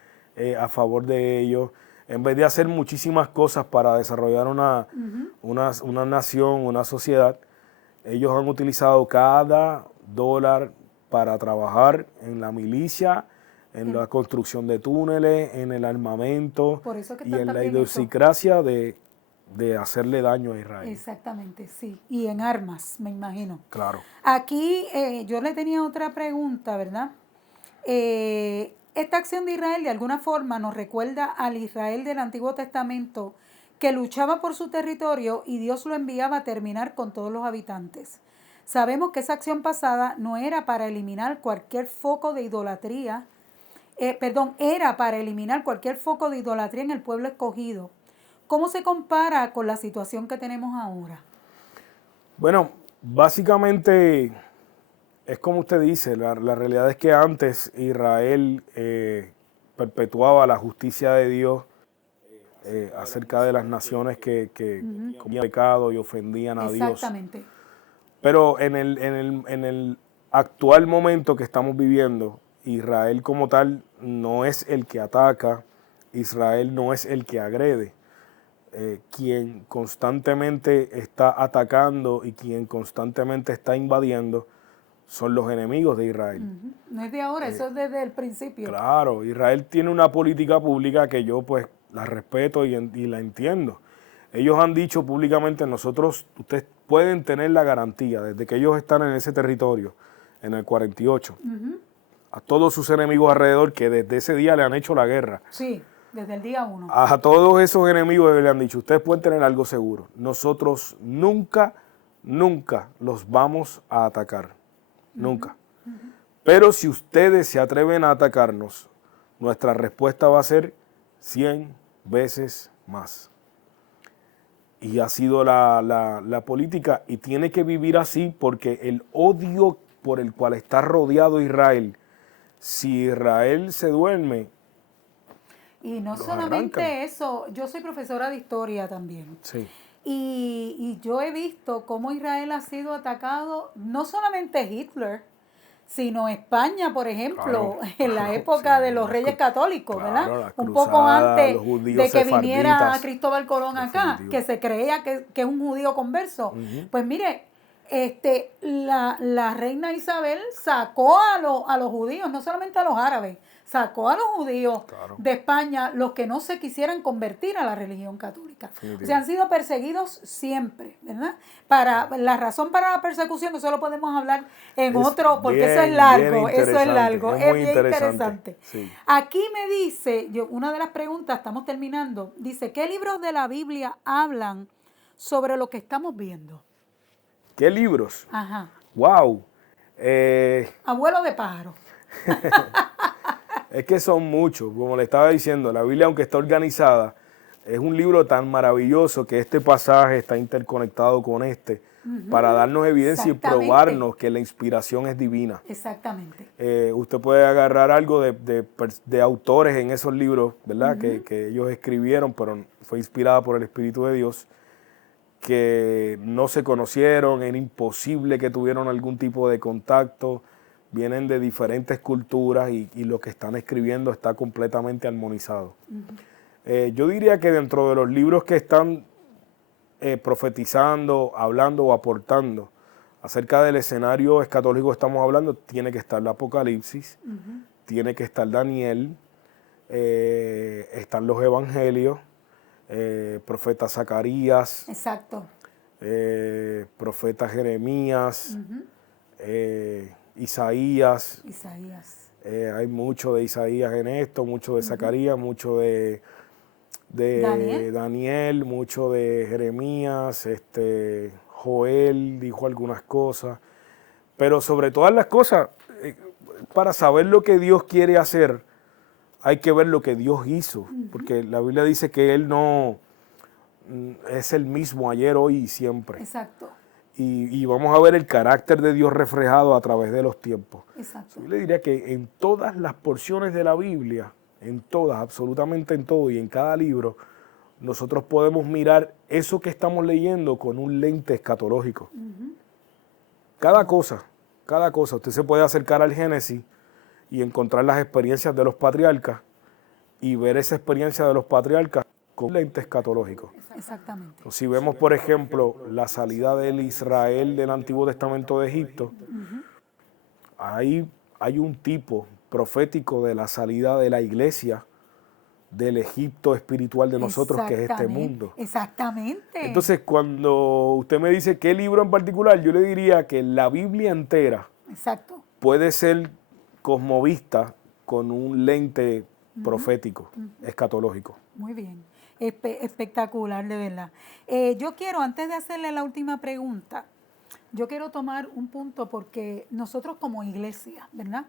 a favor de ellos. En vez de hacer muchísimas cosas para desarrollar una nación, una sociedad, ellos han utilizado cada dólar para trabajar en la milicia, en la construcción de túneles, en el armamento y en la idiosincrasia de hacerle daño a Israel. Exactamente, sí. Y en armas, me imagino. Claro. Aquí yo le tenía otra pregunta, ¿verdad? Esta acción de Israel de alguna forma nos recuerda al Israel del Antiguo Testamento que luchaba por su territorio y Dios lo enviaba a terminar con todos los habitantes. Sabemos que esa acción pasada no era para eliminar cualquier foco de idolatría, era para eliminar cualquier foco de idolatría en el pueblo escogido. ¿Cómo se compara con la situación que tenemos ahora? Bueno, básicamente es como usted dice, la realidad es que antes Israel perpetuaba la justicia de Dios acerca de las naciones que cometían pecado y ofendían a Dios. Exactamente. Pero en el actual momento que estamos viviendo, Israel como tal no es el que ataca, Israel no es el que agrede. Quien constantemente está atacando y quien constantemente está invadiendo son los enemigos de Israel. No es de ahora, eso es desde el principio. Claro, Israel tiene una política pública que yo pues la respeto y la entiendo. Ellos han dicho públicamente, nosotros, ustedes pueden tener la garantía, desde que ellos están en ese territorio, en el 48, a todos sus enemigos alrededor, que desde ese día le han hecho la guerra. Sí, desde el día 1. A todos esos enemigos le han dicho, ustedes pueden tener algo seguro. Nosotros nunca los vamos a atacar. Nunca. Pero si ustedes se atreven a atacarnos, nuestra respuesta va a ser 100 veces más. Y ha sido la política, y tiene que vivir así porque el odio por el cual está rodeado Israel, si Israel se duerme, y no solamente arrancan. Eso, yo soy profesora de historia también. Sí. Y yo he visto cómo Israel ha sido atacado, no solamente Hitler, sino España, por ejemplo, en la época de los reyes católicos, ¿verdad? Un poco antes de que viniera Cristóbal Colón acá, que se creía que es un judío converso. Pues mire, la reina Isabel sacó a los judíos, no solamente a los árabes, sacó a los judíos de España, los que no se quisieran convertir a la religión católica. O sea, han sido perseguidos siempre, ¿verdad? La razón para la persecución, eso lo podemos hablar en otro, porque eso es largo, es bien interesante. Sí. Aquí me dice, una de las preguntas, estamos terminando, dice, ¿qué libros de la Biblia hablan sobre lo que estamos viendo? ¿Qué libros? Ajá. ¡Wow! Abuelo de pájaro. Es que son muchos, como le estaba diciendo, la Biblia, aunque está organizada, es un libro tan maravilloso que este pasaje está interconectado con para darnos evidencia y probarnos que la inspiración es divina. Exactamente. Usted puede agarrar algo de autores en esos libros, ¿verdad? Que ellos escribieron, pero fue inspirada por el Espíritu de Dios, que no se conocieron, era imposible que tuvieran algún tipo de contacto, vienen de diferentes culturas y lo que están escribiendo está completamente armonizado. Yo diría que dentro de los libros que están profetizando, hablando o aportando acerca del escenario escatológico que estamos hablando, tiene que estar el Apocalipsis, tiene que estar Daniel, están los Evangelios, profeta Zacarías, exacto, profeta Jeremías, Isaías. Hay mucho de Isaías en esto, mucho de Zacarías, mucho de Daniel, mucho de Jeremías, Joel dijo algunas cosas, pero sobre todas las cosas, para saber lo que Dios quiere hacer, hay que ver lo que Dios hizo, porque la Biblia dice que Él no es el mismo ayer, hoy y siempre. Exacto. Y vamos a ver el carácter de Dios reflejado a través de los tiempos. Exacto. Yo le diría que en todas las porciones de la Biblia, en todas, absolutamente en todo y en cada libro, nosotros podemos mirar eso que estamos leyendo con un lente escatológico. Cada cosa. Usted se puede acercar al Génesis y encontrar las experiencias de los patriarcas y ver esa experiencia de los patriarcas con lente escatológico. Exactamente. Si vemos, por ejemplo, la salida del Israel del Antiguo Testamento de Egipto, ahí hay un tipo profético de la salida de la iglesia del Egipto espiritual de nosotros, que es este mundo. Exactamente. Entonces, cuando usted me dice qué libro en particular, yo le diría que la Biblia entera puede ser cosmovista con un lente profético, escatológico. Muy bien. Espectacular, de verdad. Yo quiero, antes de hacerle la última pregunta, yo quiero tomar un punto porque nosotros como iglesia, ¿verdad?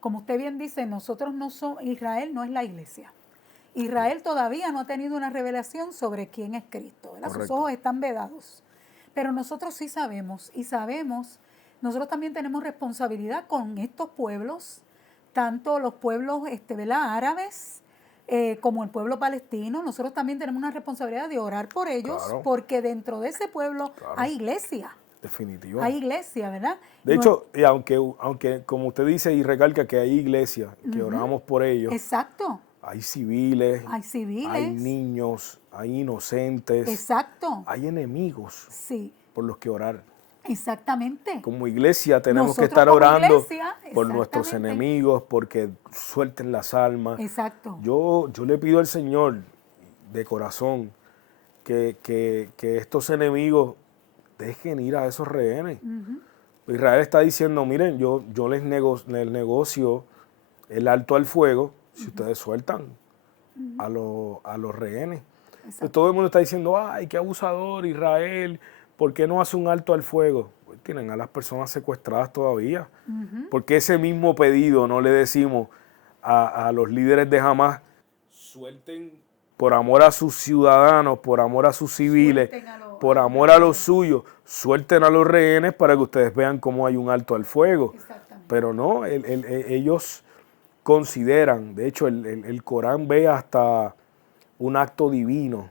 Como usted bien dice, nosotros no somos, Israel no es la iglesia. Israel todavía no ha tenido una revelación sobre quién es Cristo, ¿verdad? Sus ojos están vedados. Pero nosotros sí sabemos, nosotros también tenemos responsabilidad con estos pueblos, tanto los pueblos ¿verdad? Árabes, como el pueblo palestino. Nosotros también tenemos una responsabilidad de orar por ellos, porque dentro de ese pueblo hay iglesia. Definitivo. Hay iglesia, ¿verdad? De hecho, aunque como usted dice y recalca que hay iglesia, que oramos por ellos. Exacto. Hay civiles, hay niños, hay inocentes. Exacto. Hay enemigos por los que orar. Exactamente. Como iglesia tenemos que estar orando por nuestros enemigos, porque suelten las almas. Exacto. Yo le pido al Señor, de corazón que estos enemigos dejen ir a esos rehenes. Israel está diciendo, miren, yo les negocio el alto al fuego si ustedes sueltan a los rehenes. Entonces, todo el mundo está diciendo, ay, qué abusador Israel, ¿por qué no hace un alto al fuego? Pues tienen a las personas secuestradas todavía. ¿Por qué ese mismo pedido no le decimos a los líderes de Hamás, suelten por amor a sus ciudadanos, por amor a sus civiles, por amor a los suyos, suelten a los rehenes para que ustedes vean cómo hay un alto al fuego? Pero no, ellos consideran, de hecho el Corán ve hasta un acto divino,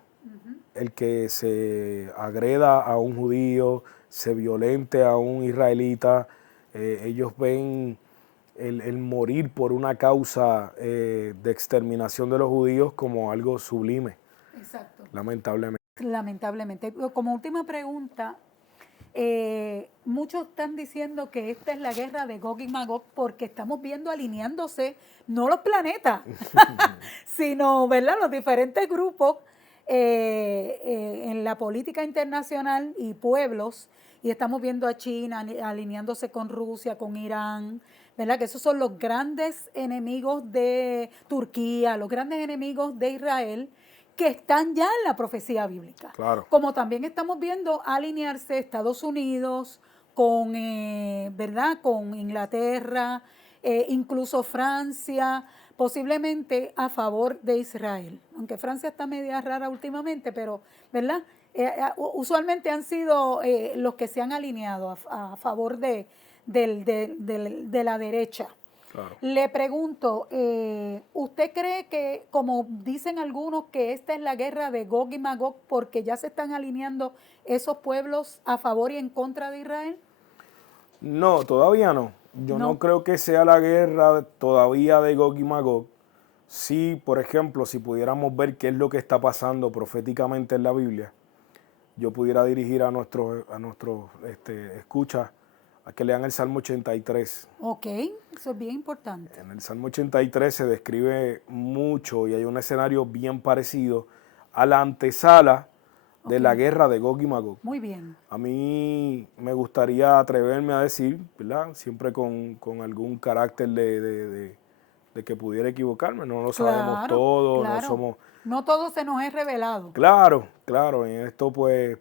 el que se agreda a un judío, se violente a un israelita, ellos ven el morir por una causa de exterminación de los judíos como algo sublime. Exacto. Lamentablemente. Lamentablemente. Como última pregunta, muchos están diciendo que esta es la guerra de Gog y Magog porque estamos viendo alineándose no los planetas, sino, ¿verdad?, los diferentes grupos en la política internacional y pueblos, y estamos viendo a China alineándose con Rusia, con Irán, ¿verdad?, que esos son los grandes enemigos de Turquía, los grandes enemigos de Israel, que están ya en la profecía bíblica. Claro. Como también estamos viendo alinearse Estados Unidos con, ¿verdad?, con Inglaterra, incluso Francia, posiblemente a favor de Israel. Aunque Francia está media rara últimamente, pero, ¿verdad?, usualmente han sido los que se han alineado a favor de la derecha. Claro. Le pregunto, ¿usted cree que, como dicen algunos, que esta es la guerra de Gog y Magog porque ya se están alineando esos pueblos a favor y en contra de Israel? No, todavía no. Yo no creo que sea la guerra todavía de Gog y Magog. Sí, por ejemplo, si pudiéramos ver qué es lo que está pasando proféticamente en la Biblia, yo pudiera dirigir a nuestros escuchas a que lean el Salmo 83. Ok, eso es bien importante. En el Salmo 83 se describe mucho y hay un escenario bien parecido a la antesala de la guerra de Gog y Magog. Muy bien. A mí me gustaría atreverme a decir, ¿verdad?, siempre con algún carácter de que pudiera equivocarme, no lo sabemos todo, claro. no somos... No todo se nos es revelado. Claro, en esto pues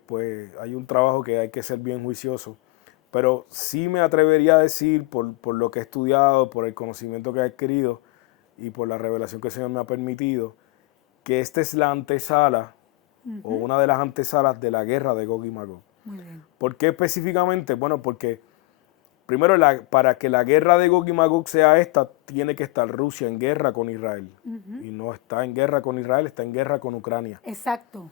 hay un trabajo que hay que ser bien juicioso, pero sí me atrevería a decir, por lo que he estudiado, por el conocimiento que he adquirido y por la revelación que el Señor me ha permitido, que esta es la antesala o una de las antesalas de la guerra de Gog y Magog. Muy bien. ¿Por qué específicamente? Bueno, porque primero para que la guerra de Gog y Magog sea esta, tiene que estar Rusia en guerra con Israel. Y no está en guerra con Israel, está en guerra con Ucrania. Exacto.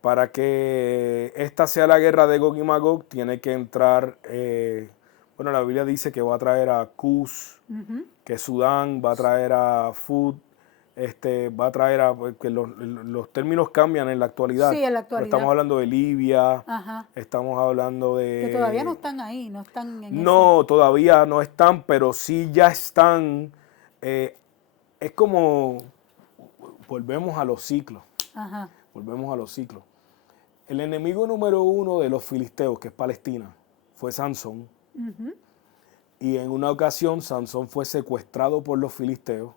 Para que esta sea la guerra de Gog y Magog, tiene que entrar, bueno, la Biblia dice que va a traer a Cus, que Sudán, va a traer a Fud, va a traer a, que los términos cambian en la actualidad. Sí, en la Pero actualidad. estamos hablando de Libia, Ajá. estamos hablando de... Que todavía no están ahí, no están en No, todavía no están, pero sí ya están. Es como, volvemos a los ciclos. Ajá. Volvemos a los ciclos. El enemigo número uno de los filisteos, que es Palestina, fue Sansón. Y en una ocasión Sansón fue secuestrado por los filisteos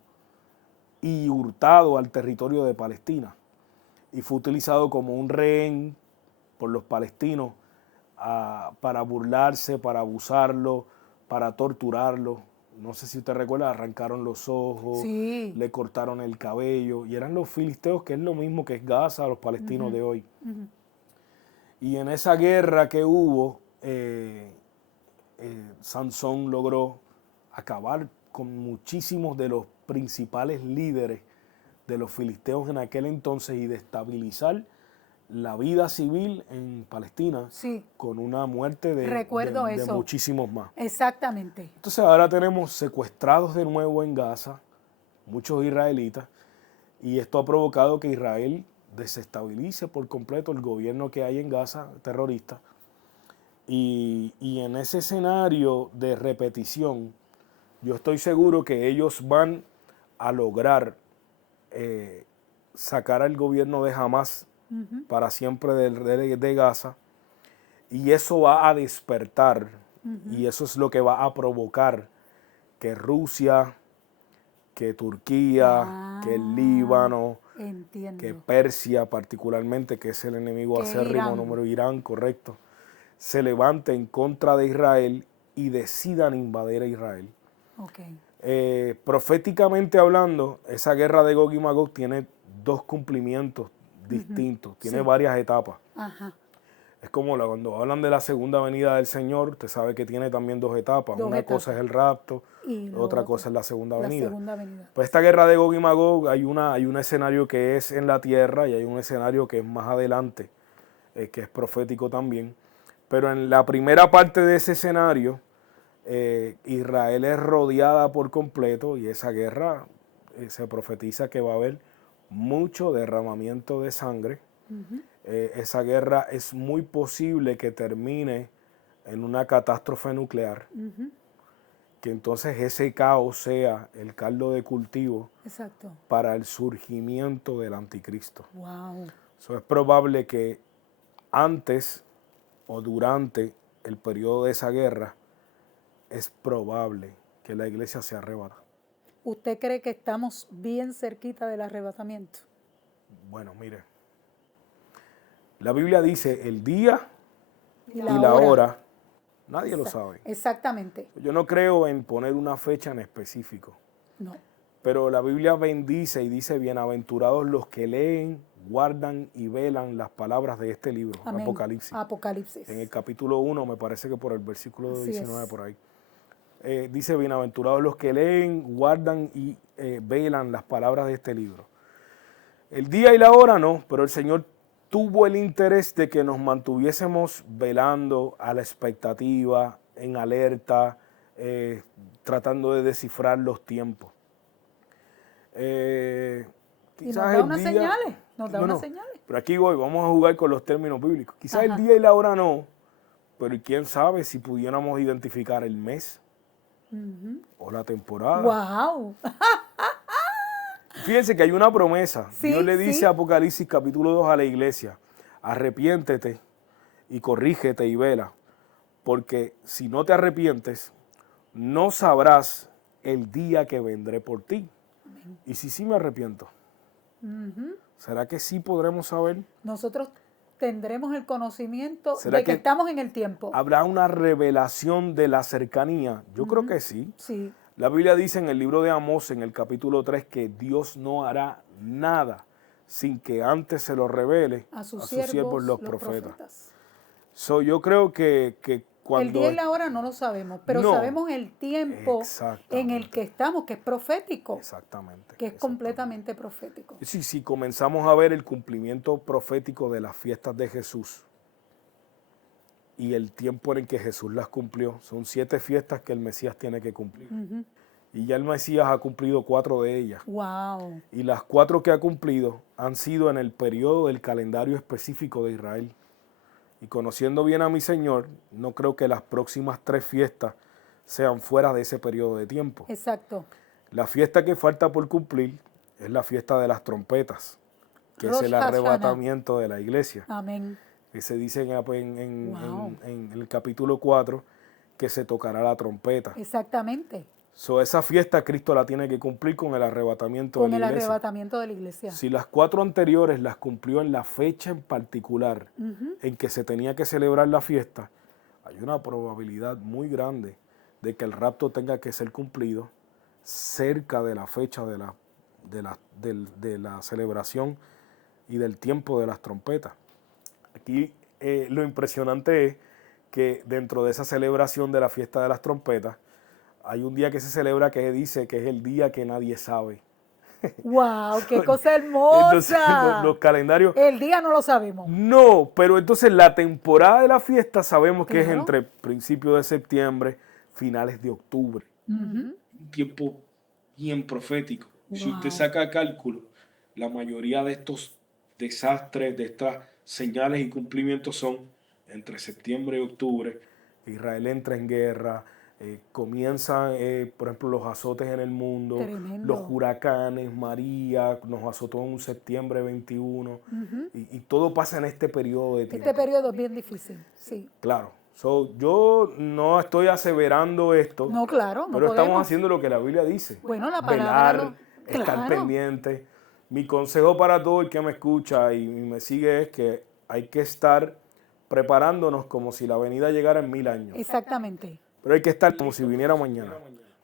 y hurtado al territorio de Palestina. Y fue utilizado como un rehén por los palestinos para burlarse, para abusarlo, para torturarlo. No sé si usted recuerda, arrancaron los ojos, Sí. le cortaron el cabello. Y eran los filisteos, que es lo mismo que es Gaza, los palestinos de hoy. Y en esa guerra que hubo, Sansón logró acabar con muchísimos de los principales líderes de los filisteos en aquel entonces y destabilizar la vida civil en Palestina, Sí. con una muerte de muchísimos más. Exactamente. Entonces ahora tenemos secuestrados de nuevo en Gaza, muchos israelitas, y esto ha provocado que Israel desestabilice por completo el gobierno que hay en Gaza, terrorista. Y en ese escenario de repetición, yo estoy seguro que ellos van a lograr sacar al gobierno de Hamás para siempre de Gaza, y eso va a despertar, y eso es lo que va a provocar que Rusia, que Turquía, que el Líbano, entiendo. que Persia particularmente, que es el enemigo Que acérrimo Irán. número Irán, correcto, se levante en contra de Israel y decidan invadir a Israel. Okay. Proféticamente hablando, esa guerra de Gog y Magog tiene dos cumplimientos distintos, tiene varias etapas. Ajá. Es como cuando hablan de la segunda venida del Señor, usted sabe que tiene también dos etapas. Una cosa es el rapto, y otra cosa es la segunda venida. Segunda venida. Pues esta guerra de Gog y Magog hay un escenario que es en la tierra y hay un escenario que es más adelante, que es profético también. Pero en la primera parte de ese escenario, Israel es rodeada por completo y esa guerra se profetiza que va a haber mucho derramamiento de sangre. Esa guerra es muy posible que termine en una catástrofe nuclear, que entonces ese caos sea el caldo de cultivo para el surgimiento del anticristo. Wow. So, es probable que antes o durante el periodo de esa guerra es probable que la iglesia se arrebata. ¿Usted cree que estamos bien cerquita del arrebatamiento? Bueno, mire, la Biblia dice el día y la hora, nadie lo sabe. Exactamente. Yo no creo en poner una fecha en específico. No. Pero la Biblia bendice y dice, bienaventurados los que leen, guardan y velan las palabras de este libro, Amén. Apocalipsis. Apocalipsis. En el capítulo 1, me parece que por el versículo Así 19 es. por ahí. Dice, bienaventurados los que leen, guardan y velan las palabras de este libro. El día y la hora no, pero el Señor tuvo el interés de que nos mantuviésemos velando a la expectativa, en alerta, tratando de descifrar los tiempos. Y nos da unas señales, unas señales. Pero aquí voy, vamos a jugar con los términos bíblicos. Quizás el día y la hora no, pero quién sabe si pudiéramos identificar el mes o la temporada. ¡Wow! Fíjense que hay una promesa. Dios le dice a Apocalipsis capítulo 2 a la iglesia, arrepiéntete y corrígete y vela, porque si no te arrepientes, no sabrás el día que vendré por ti. Y si sí me arrepiento, ¿será que sí podremos saber? Nosotros tendremos el conocimiento de que estamos en el tiempo. ¿Habrá una revelación de la cercanía? Yo creo que sí. Sí. La Biblia dice en el libro de Amós, en el capítulo 3, que Dios no hará nada sin que antes se lo revele a sus siervos los profetas. So, yo creo que cuando... El día y la hora no lo sabemos, pero sabemos el tiempo en el que estamos, que es profético. Exactamente. Que es completamente profético. Sí, si comenzamos a ver el cumplimiento profético de las fiestas de Jesús y el tiempo en que Jesús las cumplió, son 7 fiestas que el Mesías tiene que cumplir. Y ya el Mesías ha cumplido 4 de ellas. Wow. Y las 4 que ha cumplido han sido en el periodo del calendario específico de Israel. Y conociendo bien a mi Señor, no creo que las próximas 3 fiestas sean fuera de ese periodo de tiempo. Exacto. La fiesta que falta por cumplir es la fiesta de las trompetas, que es el arrebatamiento de la iglesia. Amén. Que se dice en el capítulo 4 que se tocará la trompeta. Exactamente. Esa fiesta Cristo la tiene que cumplir con el arrebatamiento de la iglesia. Con el arrebatamiento de la iglesia. Si las 4 anteriores las cumplió en la fecha en particular en que se tenía que celebrar la fiesta, hay una probabilidad muy grande de que el rapto tenga que ser cumplido cerca de la fecha de la celebración y del tiempo de las trompetas. Aquí lo impresionante es que dentro de esa celebración de la fiesta de las trompetas hay un día que se celebra que dice que es el día que nadie sabe. ¡Wow! ¡Qué cosa hermosa! Entonces, los calendarios... El día no lo sabemos. No, pero entonces la temporada de la fiesta sabemos que es entre principios de septiembre, finales de octubre. Un tiempo bien profético. Wow. Si usted saca cálculo, la mayoría de estos desastres, de estas señales y cumplimientos son entre septiembre y octubre. Israel entra en guerra, Comienzan, por ejemplo, los azotes en el mundo, Tremendo. los huracanes, María nos azotó en un septiembre 21, y todo pasa en este periodo de tiempo. Este periodo es bien difícil, sí. Claro. Yo no estoy aseverando esto, No, claro, no pero podemos. estamos haciendo lo que la Biblia dice. Bueno, la palabra Velar, estar claro. pendiente. Mi consejo para todo el que me escucha y me sigue es que hay que estar preparándonos como si la venida llegara en 1000 años. Exactamente. Pero hay que estar como si viniera mañana.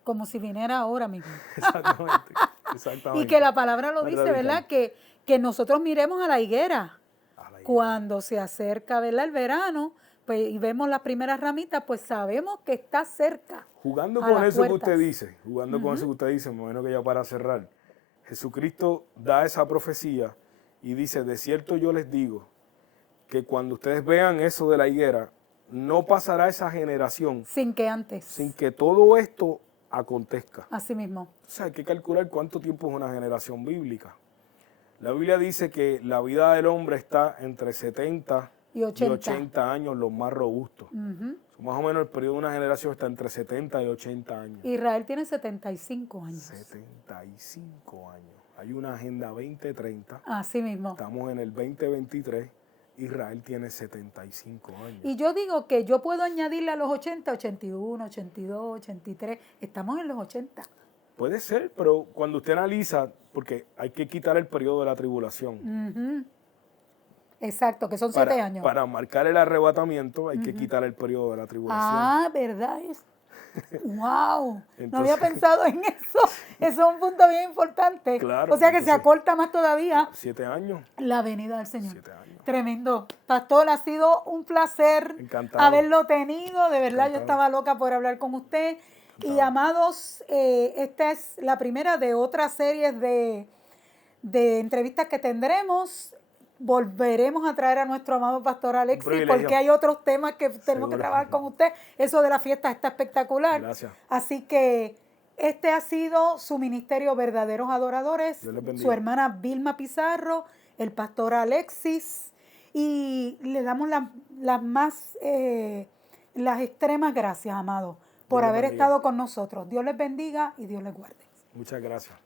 Como si viniera ahora mismo. Exactamente. Exactamente. Y que la palabra lo dice, Radical. ¿verdad? Que nosotros miremos a la higuera. A la higuera. Cuando se acerca, ¿verdad?, el verano, pues, y vemos las primeras ramitas, pues sabemos que está cerca. Jugando a con las eso que puertas. usted dice, jugando con eso que usted dice, me imagino que ya para cerrar, Jesucristo da esa profecía y dice, de cierto yo les digo, que cuando ustedes vean eso de la higuera, no pasará esa generación Sin que antes. sin que todo esto acontezca. Así mismo. O sea, hay que calcular cuánto tiempo es una generación bíblica. La Biblia dice que la vida del hombre está entre 70 Y 80. 80 años, los más robustos. Más o menos el periodo de una generación está entre 70 y 80 años. Israel tiene 75 años. 75 años. Hay una agenda 2030. Así mismo. Estamos en el 2023. Israel tiene 75 años. Y yo digo que yo puedo añadirle a los 80, 81, 82, 83. Estamos en los 80. Puede ser, pero cuando usted analiza, porque hay que quitar el periodo de la tribulación. Exacto, que son 7 años. Para marcar el arrebatamiento hay que quitar el periodo de la tribulación. Ah, ¿verdad? ¡Wow! Entonces, no había pensado en eso. Eso es un punto bien importante. Claro, o sea que se entonces, acorta más todavía 7 años. la venida del Señor. 7 años. Tremendo. Pastor, ha sido un placer Encantado. haberlo tenido. De verdad, Encantado. yo estaba loca por hablar con usted. Encantado. Y amados, esta es la primera de otras series de entrevistas que tendremos. Volveremos a traer a nuestro amado Pastor Alexis porque hay otros temas que tenemos que trabajar con usted. Eso de la fiesta está espectacular. Gracias. Así que este ha sido su ministerio Verdaderos Adoradores, Dios les bendiga. su hermana Vilma Pizarro, el Pastor Alexis, y le damos las extremas gracias, amado, por Dios les haber bendiga. estado con nosotros. Dios les bendiga y Dios les guarde. Muchas gracias.